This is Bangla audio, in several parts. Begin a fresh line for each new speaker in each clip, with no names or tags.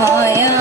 মায়া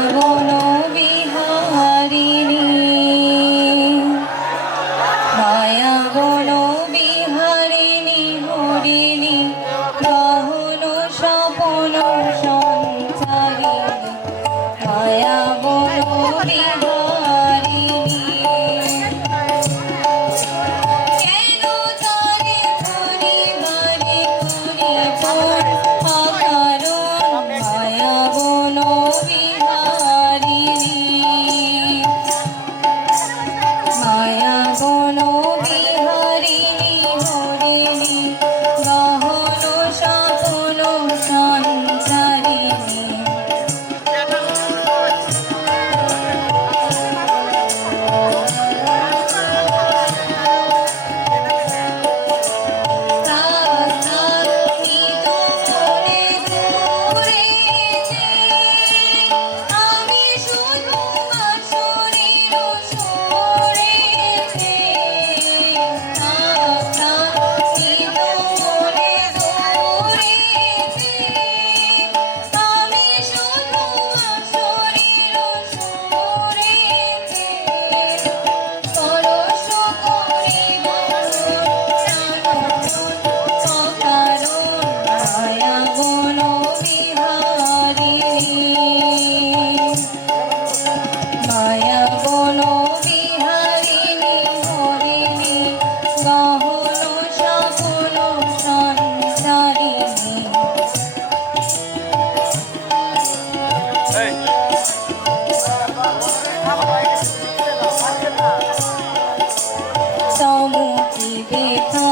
সব কি বেথা